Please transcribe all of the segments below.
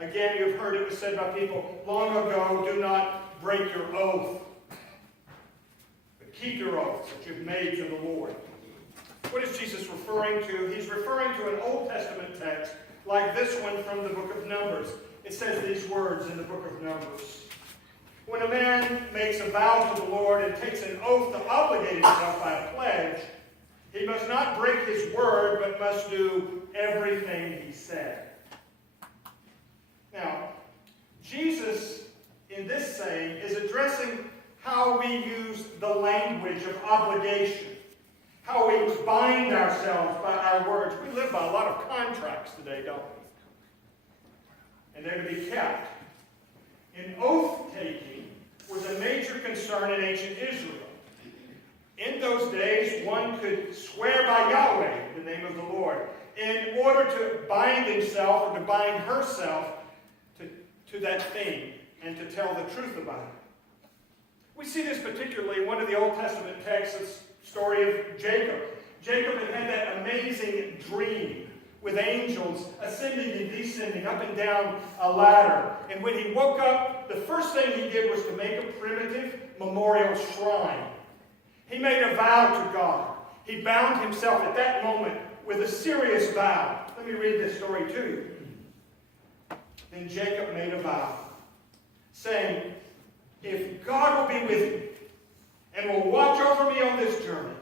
Again, you've heard it was said by people long ago, do not break your oath, but keep your oaths that you've made to the Lord. What is Jesus referring to? He's referring to an Old Testament text like this one from the book of Numbers. It says these words in the book of Numbers. When a man makes a vow to the Lord and takes an oath to obligate himself by a pledge, he must not break his word, but must do everything he said. Now, Jesus, in this saying, is addressing how we use the language of obligation, how we bind ourselves by our words. We live by a lot of contracts today, don't we? And they're to be kept. And oath-taking was a major concern in ancient Israel. In those days, one could swear by Yahweh, the name of the Lord, in order to bind himself or to bind herself to that thing and to tell the truth about it. We see this particularly in one of the Old Testament texts, the story of Jacob. Jacob had that amazing dream with angels ascending and descending up and down a ladder. And when he woke up, the first thing he did was to make a primitive memorial shrine. He made a vow to God. He bound himself at that moment with a serious vow. Let me read this story to you. Then Jacob made a vow, saying, if God will be with me and will watch over me on this journey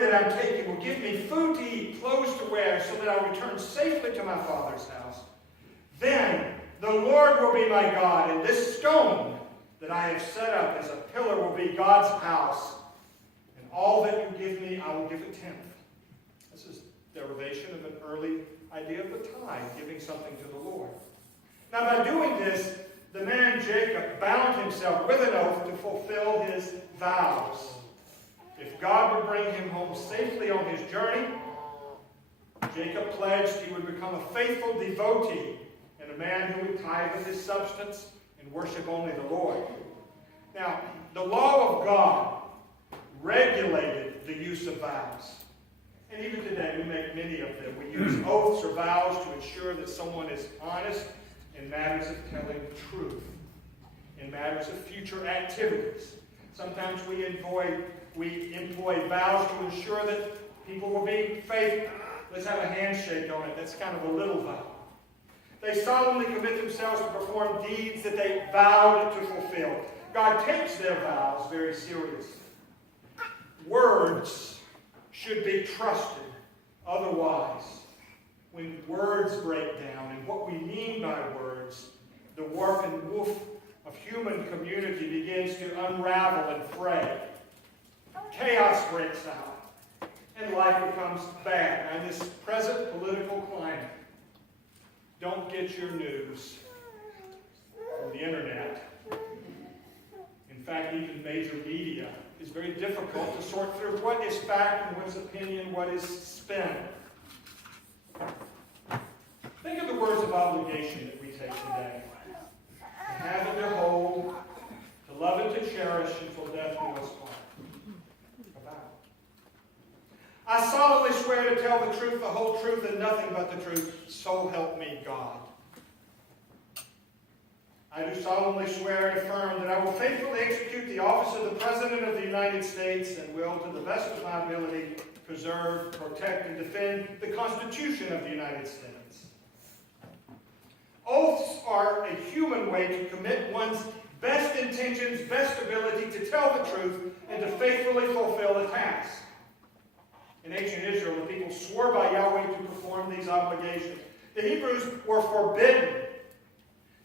that I'm taking will give me food to eat, clothes to wear, so that I'll return safely to my father's house, then the Lord will be my God, and this stone that I have set up as a pillar will be God's house, and all that you give me, I will give a tenth. This is derivation of an early idea of the tithe, giving something to the Lord. Now, by doing this, the man Jacob bound himself with an oath to fulfill his vows. If God would bring him home safely on his journey, Jacob pledged he would become a faithful devotee and a man who would tithe of his substance and worship only the Lord. Now, the law of God regulated the use of vows. And even today, we make many of them. We use oaths or vows to ensure that someone is honest in matters of telling the truth, in matters of future activities. Sometimes we employ vows to ensure that people will be faithful. Let's have a handshake on it. That's kind of a little vow. They solemnly commit themselves to perform deeds that they vowed to fulfill. God takes their vows very seriously. Words should be trusted. Otherwise, when words break down, and what we mean by words, the warp and woof of human community begins to unravel and fray. Chaos breaks out, and life becomes bad. Now, in this present political climate, don't get your news from the internet. In fact, even major media is very difficult to sort through what is fact and what's opinion, what is spin. Think of the words of obligation that we take today. To have and to hold, to love and to cherish until death do us part. I solemnly swear to tell the truth, the whole truth, and nothing but the truth. So help me God. I do solemnly swear and affirm that I will faithfully execute the office of the President of the United States and will, to the best of my ability, preserve, protect, and defend the Constitution of the United States. Oaths are a human way to commit one's best intentions, best ability to tell the truth, and to faithfully fulfill a task. In ancient Israel, the people swore by Yahweh to perform these obligations. The Hebrews were forbidden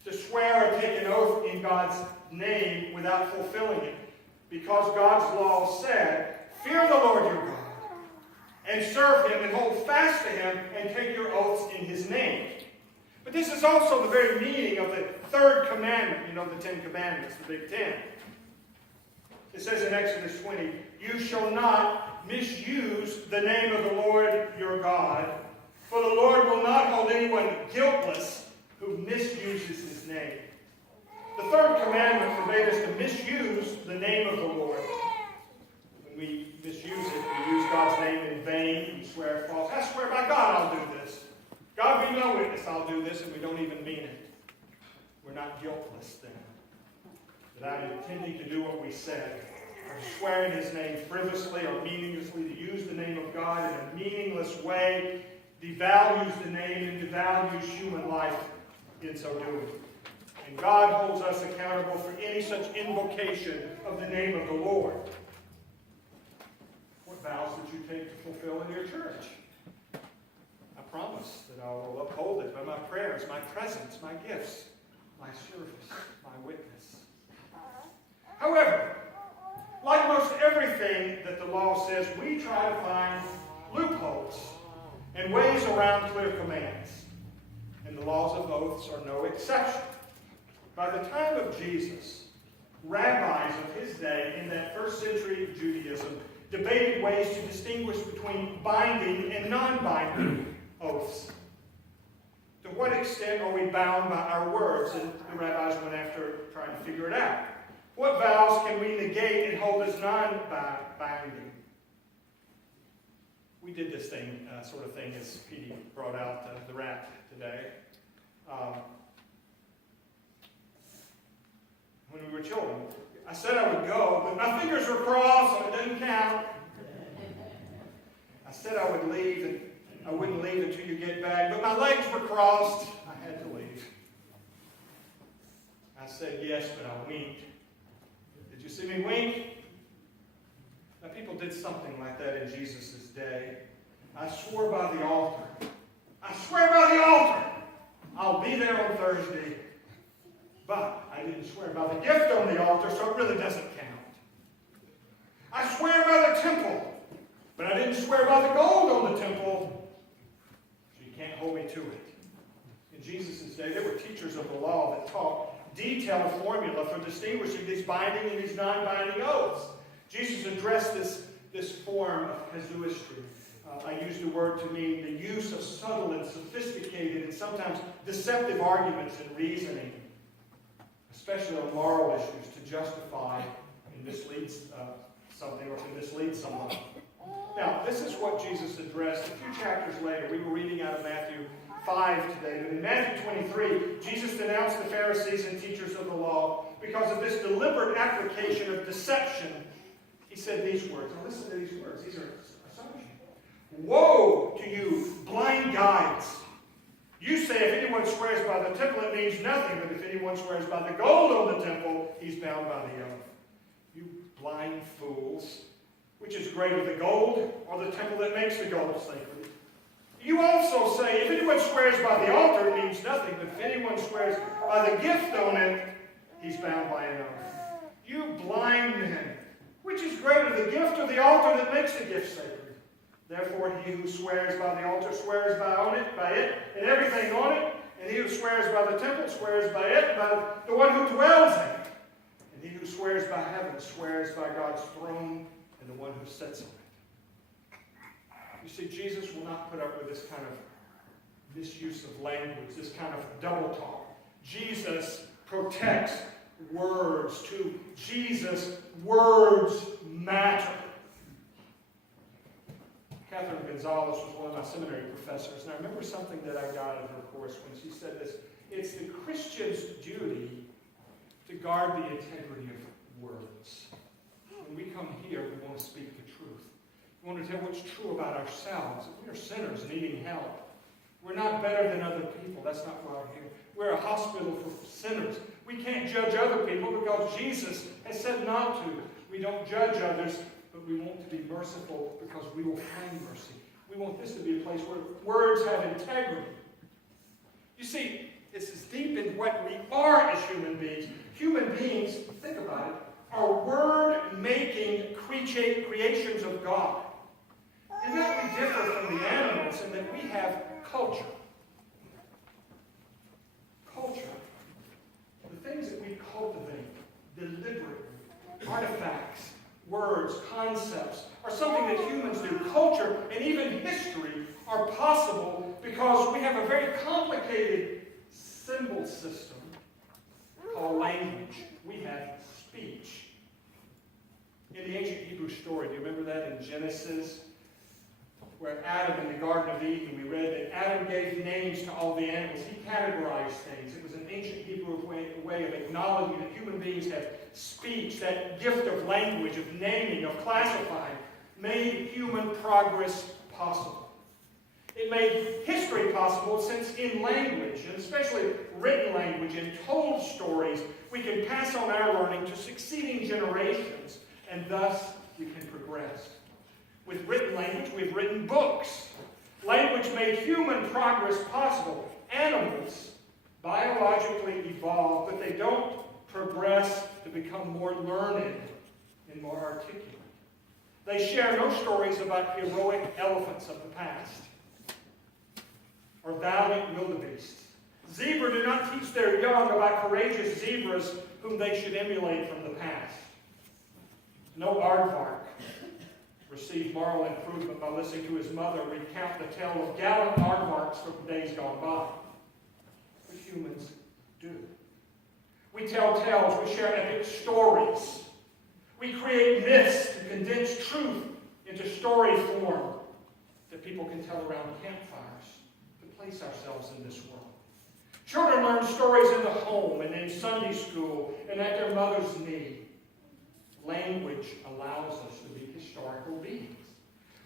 to swear or take an oath in God's name without fulfilling it, because God's law said, fear the Lord your God, and serve him, and hold fast to him, and take your oaths in his name. But this is also the very meaning of the third commandment, the 10 Commandments, the Big Ten. It says in Exodus 20, you shall not misuse the name of the Lord your God, for the Lord will not hold anyone guiltless who misuses his name. The third commandment forbade us to misuse the name of the Lord. When we misuse it, we use God's name in vain, we swear false. I swear by God I'll do this. God be my witness, I'll I'll do this, and we don't even mean it, we're not guiltless then. Without intending to do what we said, or swear in his name frivolously or meaninglessly, to use the name of God in a meaningless way, devalues the name and devalues human life in so doing. And God holds us accountable for any such invocation of the name of the Lord. What vows did you take to fulfill in your church? I promise that I will uphold it by my prayers, my presence, my gifts, my service, my witness. However, like most everything that the law says, we try to find loopholes and ways around clear commands. And the laws of oaths are no exception. By the time of Jesus, rabbis of his day in that first century Judaism debated ways to distinguish between binding and non-binding oaths. To what extent are we bound by our words? And the rabbis went after trying to figure it out. What vows can we negate and hold as non-binding? We did this sort of thing, as Petey brought out the rat today. When we were children, I said I would go, but my fingers were crossed, so it didn't count. I said I would leave, and I wouldn't leave until you get back, but my legs were crossed. I had to leave. I said yes, but I winked. Did you see me wink? Now, people did something like that in Jesus' day. I swore by the altar. I swear by the altar. I'll be there on Thursday. But I didn't swear by the gift on the altar, so it really doesn't count. I swear by the temple, but I didn't swear by the gold on the temple, so you can't hold me to it. In Jesus' day, there were teachers of the law that taught detailed formula for distinguishing these binding and these non-binding oaths. Jesus addressed this form of casuistry. I use the word to mean the use of subtle and sophisticated and sometimes deceptive arguments and reasoning, especially on moral issues, to justify and mislead something or to mislead someone. Now, this is what Jesus addressed a few chapters later. We were reading out of Matthew 5 today, but in Matthew 23, Jesus denounced the Pharisees and teachers of the law because of this deliberate application of deception. He said these words. Now listen to these words. These are assumptions. Woe to you, blind guides! You say if anyone swears by the temple, it means nothing, but if anyone swears by the gold on the temple, he's bound by the oath. You blind fools! Which is greater, the gold or the temple that makes the gold sacred? You also say, if anyone swears by the altar, it means nothing, but if anyone swears by the gift on it, he's bound by an oath. You blind men! Which is greater, the gift or the altar that makes the gift sacred? Therefore, he who swears by the altar swears by it, and everything on it. And he who swears by the temple swears by it, by the one who dwells in it. And he who swears by heaven swears by God's throne and the one who sits on it. You see, Jesus will not put up with this kind of misuse of language, this kind of double talk. Jesus protects words. To Jesus, words matter. Catherine Gonzalez was one of my seminary professors, and I remember something that I got in her course when she said this: it's the Christian's duty to guard the integrity of words. When we come here, we want to speak the truth. We want to tell what's true about ourselves. We are sinners needing help. We're not better than other people. That's not why we're here. We're a hospital for sinners. We can't judge other people because Jesus has said not to. We don't judge others, but we want to be merciful because we will find mercy. We want this to be a place where words have integrity. You see, this is deep in what we are as human beings. Human beings, think about it, are word-making creations of God. And that we differ from the animals in that we have culture. Culture, the things that we cultivate deliberately, artifacts, words, concepts, are something that humans do. Culture and even history are possible because we have a very complicated symbol system called language. We have speech. In the ancient Hebrew story, do you remember that in Genesis? where Adam in the Garden of Eden, we read that Adam gave names to all the animals. He categorized things. It was an ancient Hebrew way of acknowledging that human beings have speech, that gift of language, of naming, of classifying, made human progress possible. It made history possible since in language, and especially written language and told stories, we can pass on our learning to succeeding generations, and thus we can progress. With written language, we've written books. Language made human progress possible. Animals biologically evolve, but they don't progress to become more learned and more articulate. They share no stories about heroic elephants of the past or valiant wildebeests. Zebra do not teach their young about courageous zebras whom they should emulate from the past. No aardvark received moral improvement by listening to his mother recount the tale of gallant aardvarks from days gone by. But humans do. We tell tales, we share epic stories. We create myths to condense truth into story form that people can tell around campfires to place ourselves in this world. Children learn stories in the home and in Sunday school and at their mother's knee. Language allows us to be historical beings.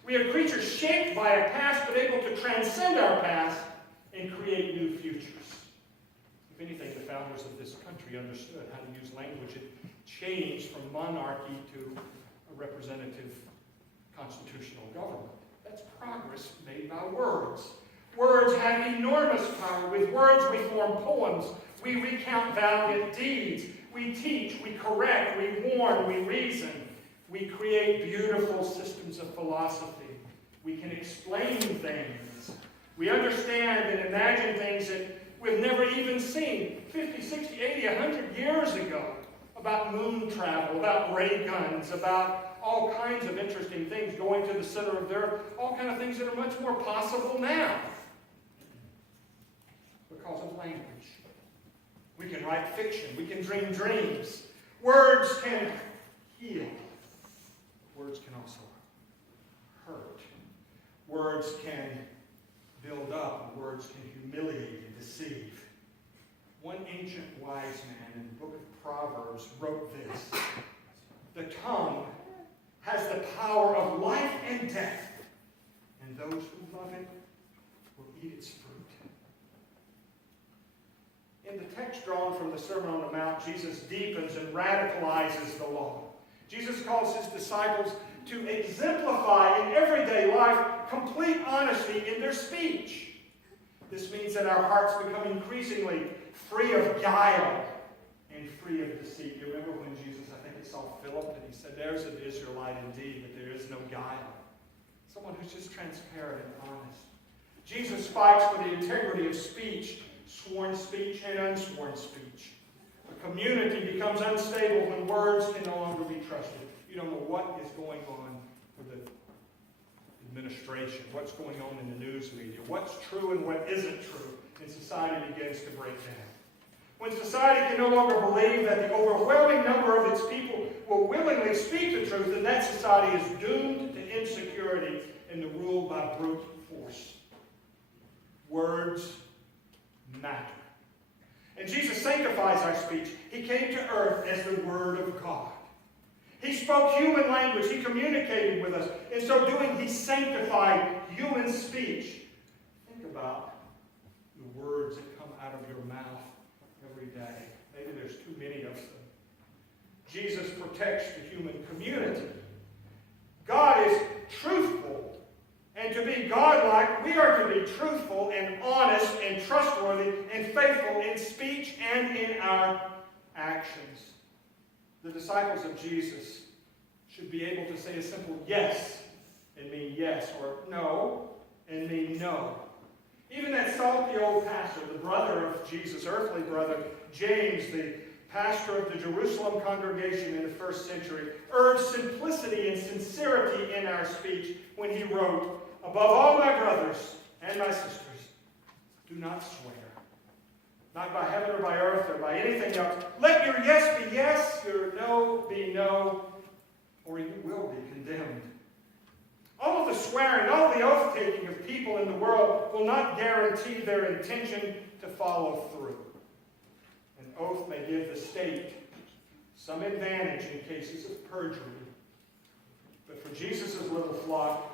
We are creatures shaped by a past, but able to transcend our past and create new futures. If anything, the founders of this country understood how to use language. It changed from monarchy to a representative constitutional government. That's progress made by words. Words have enormous power. With words we form poems. We recount valiant deeds. We teach, we correct, we warn, we reason. We create beautiful systems of philosophy. We can explain things. We understand and imagine things that we've never even seen 50, 60, 80, 100 years ago. About moon travel, about ray guns, about all kinds of interesting things going to the center of the earth. All kinds of things that are much more possible now because of language. We can write fiction. We can dream dreams. Words can heal. Words can also hurt. Words can build up. Words can humiliate and deceive. One ancient wise man in the book of Proverbs wrote this: "The tongue has the power of life and death, and those who love it will eat its fruit." In the text drawn from the Sermon on the Mount, Jesus deepens and radicalizes the law. Jesus calls his disciples to exemplify in everyday life complete honesty in their speech. This means that our hearts become increasingly free of guile and free of deceit. You remember when Jesus, I think he saw Philip, and he said, "There's an Israelite indeed, but there is no guile." Someone who's just transparent and honest. Jesus fights for the integrity of speech, sworn speech and unsworn speech. A community becomes unstable when words can no longer be trusted. You don't know what is going on with the administration, what's going on in the news media, what's true and what isn't true, and society begins to break down. When society can no longer believe that the overwhelming number of its people will willingly speak the truth, then that society is doomed to insecurity and to rule by brute force. Words matter. And Jesus sanctifies our speech. He came to earth as the Word of God. He spoke human language. He communicated with us. In so doing, he sanctified human speech. Think about the words that come out of your mouth every day. Maybe there's too many of them. Jesus protects the human community. God is truthful. And to be godlike, we are to be truthful and honest and trustworthy and faithful in speech and in our actions. The disciples of Jesus should be able to say a simple yes and mean yes, or no and mean no. Even that salty old pastor, the brother of Jesus, earthly brother, James, the pastor of the Jerusalem congregation in the first century, urged simplicity and sincerity in our speech when he wrote, "Above all my brothers and my sisters, do not swear, not by heaven or by earth or by anything else. Let your yes be yes, your no be no, or you will be condemned. All of the swearing, all of the oath-taking of people in the world will not guarantee their intention to follow through. An oath may give the state some advantage in cases of perjury. But for Jesus' little flock,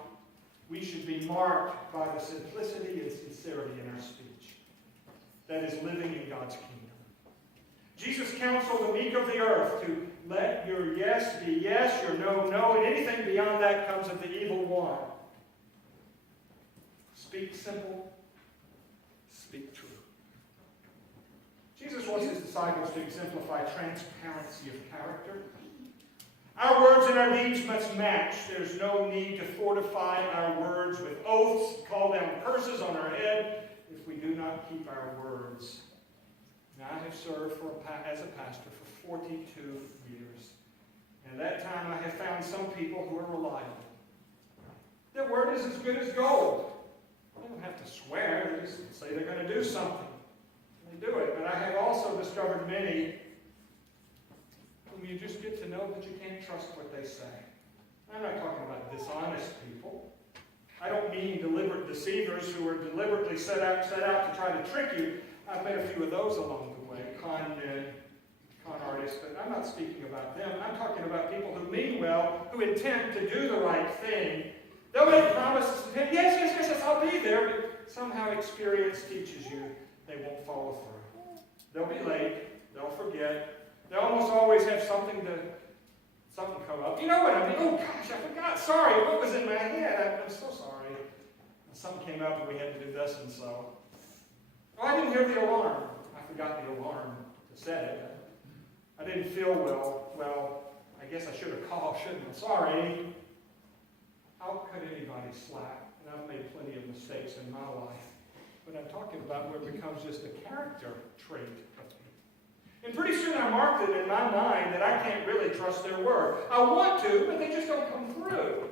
we should be marked by the simplicity and sincerity in our speech. That is living in God's kingdom. Jesus counseled the meek of the earth to let your yes be yes, your no, no, and anything beyond that comes of the evil one. Speak simple, speak true. Jesus wants his disciples to exemplify transparency of character. Our words and our deeds must match. There's no need to fortify our words with oaths, call down curses on our head if we do not keep our words. Now, I have served as a pastor for 42 years. And at that time, I have found some people who are reliable. Their word is as good as gold. They don't have to swear. They just say they're going to do something. They do it. But I have also discovered many whom you just get to know that you can't trust what they say. I'm not talking about dishonest people. I don't mean deliberate deceivers who are deliberately set out to try to trick you. I've met a few of those along the way, con men, con artists, but I'm not speaking about them. I'm talking about people who mean well, who intend to do the right thing. They'll make promises and say, yes, I'll be there, but somehow experience teaches you they won't follow through. They'll be late, they'll forget, they'll almost always have something come up. You know what I mean? Oh gosh, I forgot. Sorry, what was in my head? I'm so sorry. Something came up and we had to do this and so. Oh, I didn't hear the alarm. I forgot the alarm to set it. I didn't feel well. Well, I guess I should have called, shouldn't I? Sorry. How could anybody slack? And I've made plenty of mistakes in my life. But I'm talking about where it becomes just a character trait of me. And pretty soon I marked it in my mind that I can't really trust their word. I want to, but they just don't come through.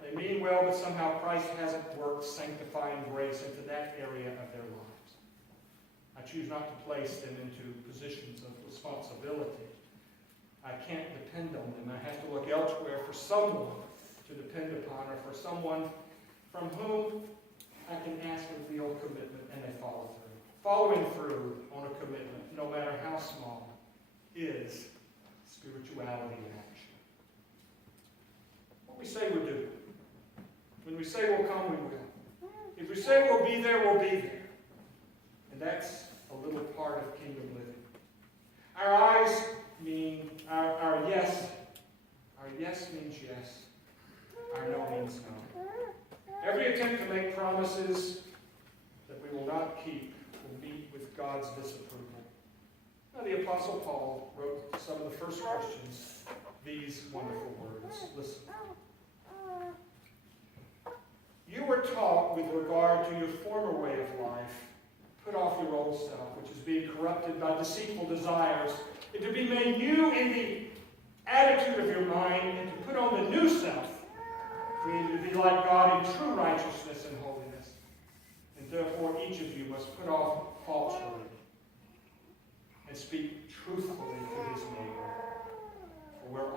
They mean well, but somehow Christ hasn't worked sanctifying grace into that area of their lives. I choose not to place them into positions of responsibility. I can't depend on them. I have to look elsewhere for someone to depend upon, or for someone from whom I can ask and feel commitment, and they follow through. Following through on a commitment, no matter how small, is spirituality in action. What we say we'll do. When we say we'll come, we will. If we say we'll be there, we'll be there. And that's a little part of kingdom living. Our eyes mean our yes. Our yes means yes. Our no means no. Every attempt to make promises that we will not keep will meet with God's disapproval. Now, the Apostle Paul wrote to some of the first Christians these wonderful words. Listen. You were taught with regard to your former way of life, put off your old self, which is being corrupted by deceitful desires, and to be made new in the attitude of your mind, and to put on the new self, created to be like God in true righteousness and holiness. And therefore each of you must put off falsehood and speak truthfully to his neighbor. For we're